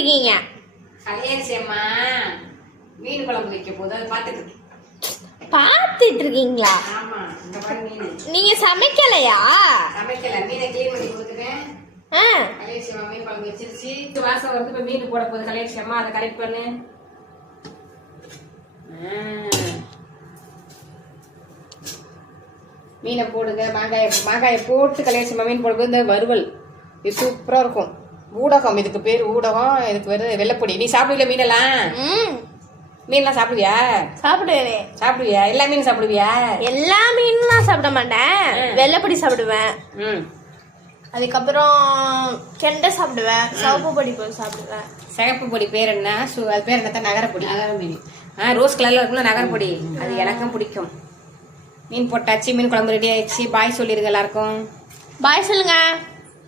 இருக்கீங்க கல்யாணி அம்மா மீன் குழம்பு வைக்க போது அதை பார்த்துட்டு. பார்த்துட்டு இருக்கீங்களா ஆமா இந்த மாதிரி மீன். நீங்க சமைக்கலையா? சமைக்கல மீனை க்ளீன் பண்ணி கொடுத்துட்டேன். ஆ, கல்யாணி அம்மா மீன் குழம்பு வச்சிருச்சு. வாசம் வந்து இப்போ மீன் போட போகுது கல்யாணி அம்மா அதை கரெக்ட் பண்ணு. மீனை போடுங்க மாங்காயை மாங்காயை போட்டு கல்யாணி அம்மா மீன் போடும்போது இந்த வறுவல். இது சூப்பரா இருக்கும். ஊடகம் இதுக்கு பேர் ஊடகம் இதுக்கு பேர் வெள்ளைப்பொடி. நீ சாப்பிடுவில மீனெல்லாம் ம். மீன்லாம் சாப்பிடுவியா? சாப்பிடுவேன். சாப்பிடுவியா? எல்லா மீனும் சாப்பிடுவியா? எல்லா மீன்லாம் சாப்பிட மாட்டேன். வெள்ளைப்பொடி சாப்பிடுவேன். ம். அதுக்கப்புறம் கெண்டை சாப்பிடுவேன். சிவப்பு பொடி சாப்பிடுவேன். சிகப்பு பொடி பேர் என்ன? சு அது பேர் என்னத்த? நகரப்பொடி. ஆ ரோஸ் கலர்ல இருக்கும்ல நகரப்பொடி. அது எனக்கும் பிடிக்கும். மீன் போட்டாச்சு மீன் குழம்பு ரெடி ஆயிடுச்சு. பாய் சொல்லிருங்க எல்லாருக்கும். பாய் சொல்லுங்க.